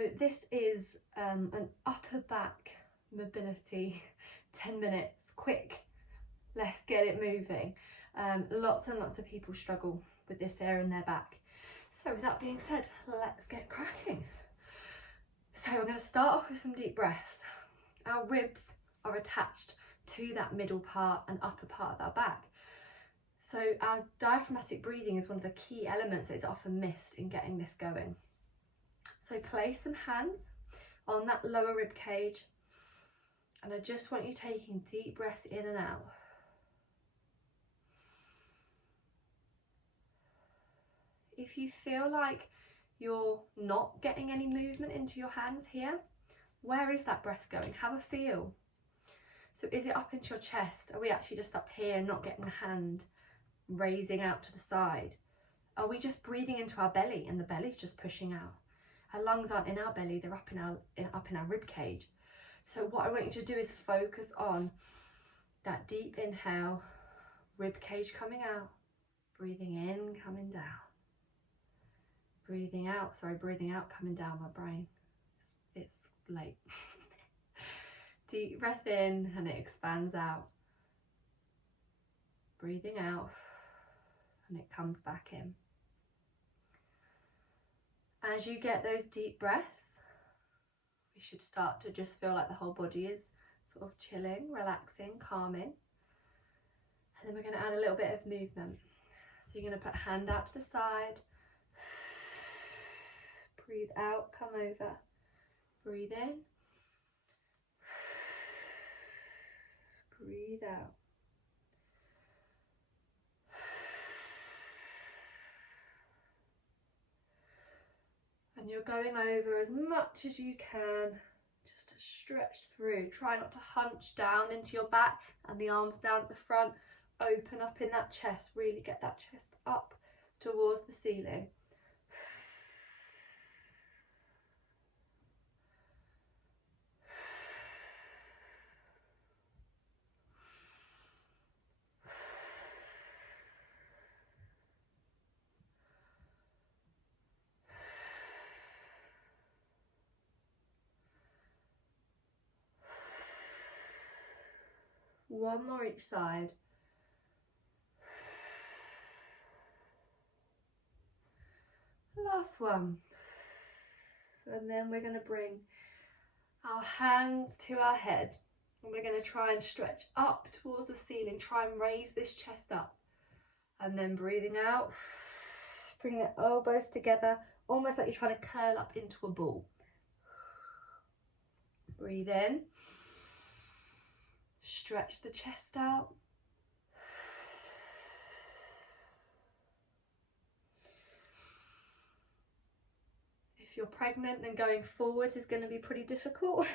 This is an upper back mobility, 10 minutes, quick, let's get it moving. Lots and lots of people struggle with this area in their back. So with that being said, let's get cracking. So we're going to start off with some deep breaths. Our ribs are attached to that middle part and upper part of our back. So our diaphragmatic breathing is one of the key elements that is often missed in getting this going. So place some hands on that lower rib cage, and I just want you taking deep breaths in and out. If you feel like you're not getting any movement into your hands here, where is that breath going? Have a feel. So is it up into your chest? Are we actually just up here, not getting the hand raising out to the side? Are we just breathing into our belly and the belly's just pushing out? Our lungs aren't in our belly, they're up in our rib cage. So what I want you to do is focus on that deep inhale, rib cage coming out, breathing in, coming down. Breathing out, coming down my brain. It's late. Deep breath in and it expands out. Breathing out and it comes back in. As you get those deep breaths, we should start to just feel like the whole body is sort of chilling, relaxing, calming. And then we're going to add a little bit of movement. So you're going to put a hand out to the side. Breathe out, come over. Breathe in. Breathe out. And you're going over as much as you can, just to stretch through. Try not to hunch down into your back and the arms down at the front. Open up in that chest, really get that chest up towards the ceiling. One more each side. Last one. And then we're going to bring our hands to our head. And we're going to try and stretch up towards the ceiling. Try and raise this chest up. And then breathing out. Bring the elbows together. Almost like you're trying to curl up into a ball. Breathe in. Stretch the chest out. If you're pregnant, then going forward is going to be pretty difficult.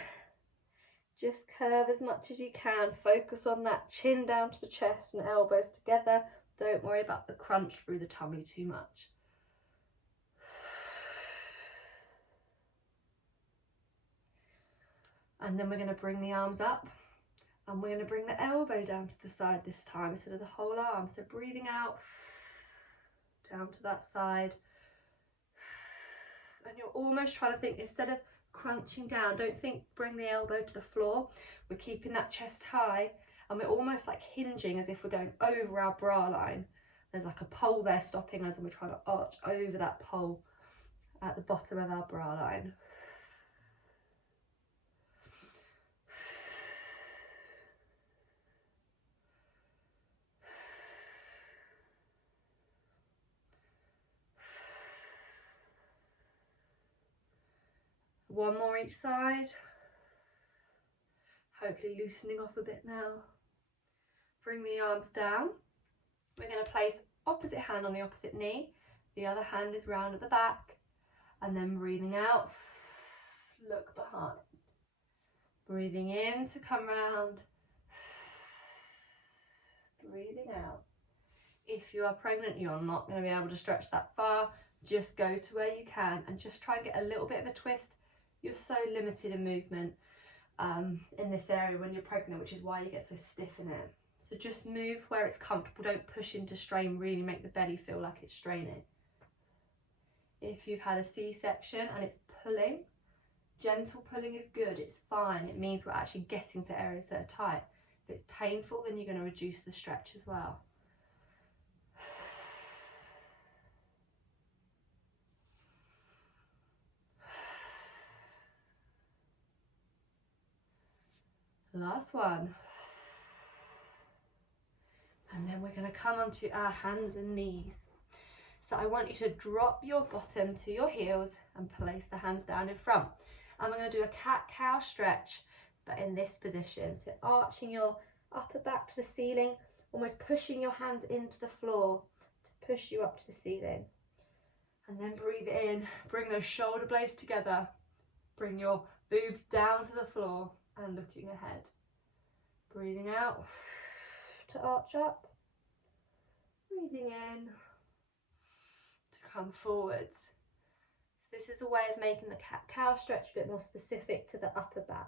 Just curve as much as you can. Focus on that chin down to the chest and elbows together. Don't worry about the crunch through the tummy too much. And then we're going to bring the arms up. And we're going to bring the elbow down to the side this time instead of the whole arm. So breathing out, down to that side. And you're almost trying to think, instead of crunching down, don't think bring the elbow to the floor. We're keeping that chest high and we're almost like hinging as if we're going over our bra line. There's like a pole there stopping us and we're trying to arch over that pole at the bottom of our bra line. One more each side. Hopefully loosening off a bit now. Bring the arms down. We're going to place opposite hand on the opposite knee. The other hand is round at the back. And then breathing out, look behind. Breathing in to come round. Breathing out. If you are pregnant, you're not going to be able to stretch that far. Just go to where you can and just try and get a little bit of a twist. You're so limited in movement in this area when you're pregnant, which is why you get so stiff in it. So just move where it's comfortable. Don't push into strain, really make the belly feel like it's straining. If you've had a C-section and it's pulling, Gentle pulling is good, it's fine. It means we're actually getting to areas that are tight. If it's painful, then you're going to reduce the stretch as well. Last one. And then we're going to come onto our hands and knees. So I want you to drop your bottom to your heels and place the hands down in front. And we're going to do a cat-cow stretch, but in this position. So arching your upper back to the ceiling, almost pushing your hands into the floor to push you up to the ceiling. And then breathe in, bring those shoulder blades together, bring your boobs down to the floor and looking ahead. Breathing out to arch up, breathing in to come forwards. So this is a way of making the cat-cow stretch a bit more specific to the upper back.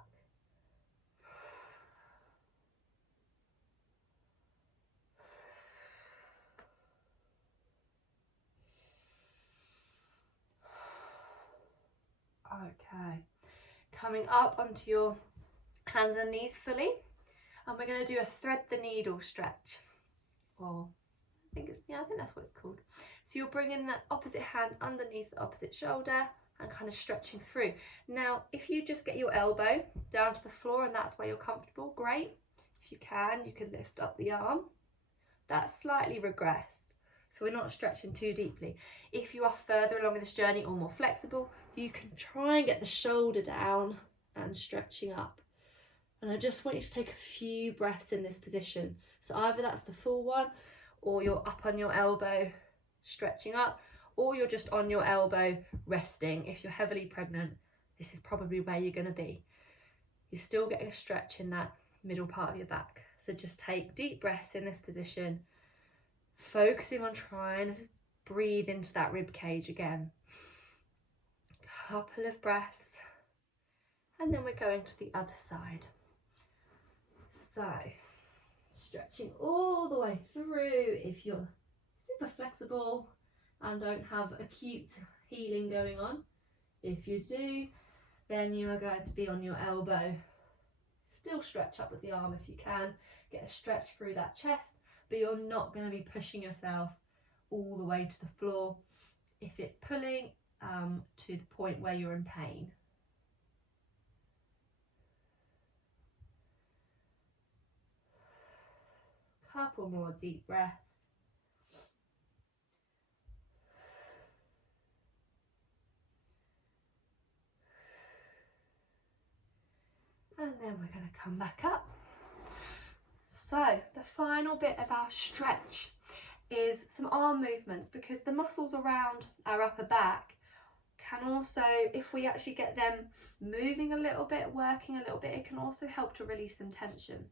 Okay, coming up onto your hands and knees fully, and we're going to do a thread the needle stretch, or I think that's what it's called. So you're bringing that opposite hand underneath the opposite shoulder and kind of stretching through. Now, if you just get your elbow down to the floor and that's where you're comfortable, great. If you can lift up the arm. That's slightly regressed, so we're not stretching too deeply. If you are further along in this journey or more flexible, you can try and get the shoulder down and stretching up. And I just want you to take a few breaths in this position. So either that's the full one, or you're up on your elbow stretching up, or you're just on your elbow resting. If you're heavily pregnant, this is probably where you're going to be. You're still getting a stretch in that middle part of your back. So just take deep breaths in this position, focusing on trying to breathe into that rib cage again. Couple of breaths, and then we're going to the other side. So stretching all the way through if you're super flexible and don't have acute healing going on. If you do, then you are going to be on your elbow. Still stretch up with the arm if you can, get a stretch through that chest, but you're not going to be pushing yourself all the way to the floor if it's pulling to the point where you're in pain. Couple more deep breaths. And then we're going to come back up. So the final bit of our stretch is some arm movements, because the muscles around our upper back can also, if we actually get them moving a little bit, working a little bit, it can also help to release some tension.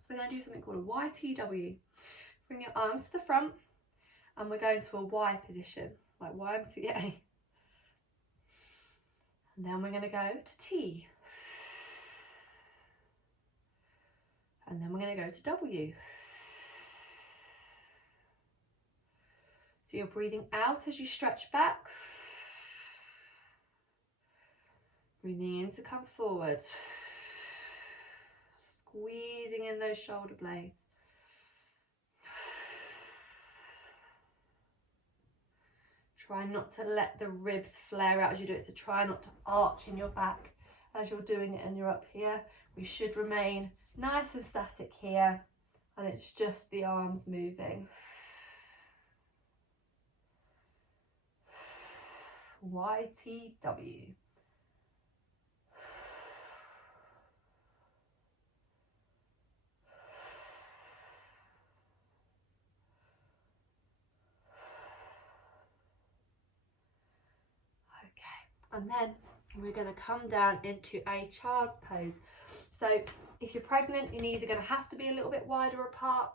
So we're going to do something called a YTW. Bring your arms to the front and we're going to a Y position, like YMCA. And then we're going to go to T. And then we're going to go to W. So you're breathing out as you stretch back. Breathing in to come forward. Squeezing in those shoulder blades. Try not to let the ribs flare out as you do it. So try not to arch in your back as you're doing it and you're up here. We should remain nice and static here, and it's just the arms moving. YTW. And then we're going to come down into a child's pose. So if you're pregnant, your knees are going to have to be a little bit wider apart.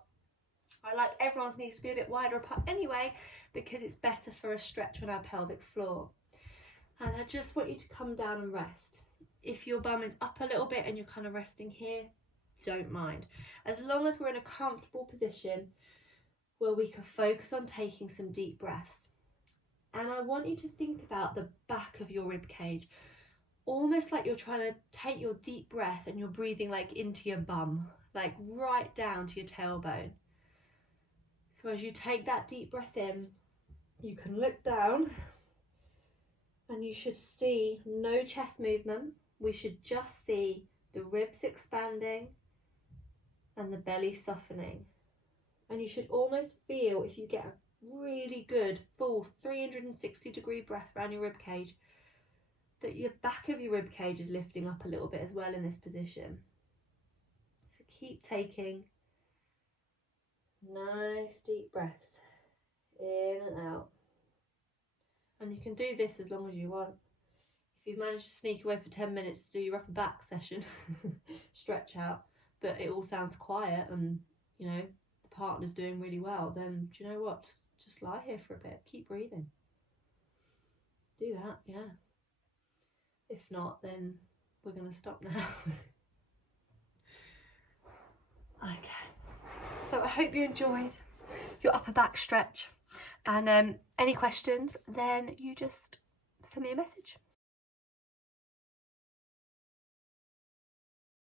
I like everyone's knees to be a bit wider apart anyway, because it's better for a stretch on our pelvic floor. And I just want you to come down and rest. If your bum is up a little bit and you're kind of resting here, don't mind. As long as we're in a comfortable position where we can focus on taking some deep breaths. And I want you to think about the back of your rib cage. almost like you're trying to take your deep breath and you're breathing like into your bum, like right down to your tailbone. So as you take that deep breath in, you can look down and you should see no chest movement. We should just see the ribs expanding and the belly softening. And you should almost feel, if you get a really good full 360-degree breath around your rib cage, that your back of your rib cage is lifting up a little bit as well in this position. So keep taking nice deep breaths in and out. And you can do this as long as you want. If you've managed to sneak away for 10 minutes to do your upper back session, stretch out, but it all sounds quiet and, you know, the partner's doing really well, then do you know what? Just lie here for a bit. Keep breathing. Do that, yeah. If not, then we're going to stop now. Okay. So I hope you enjoyed your upper back stretch. And any questions, then you just send me a message.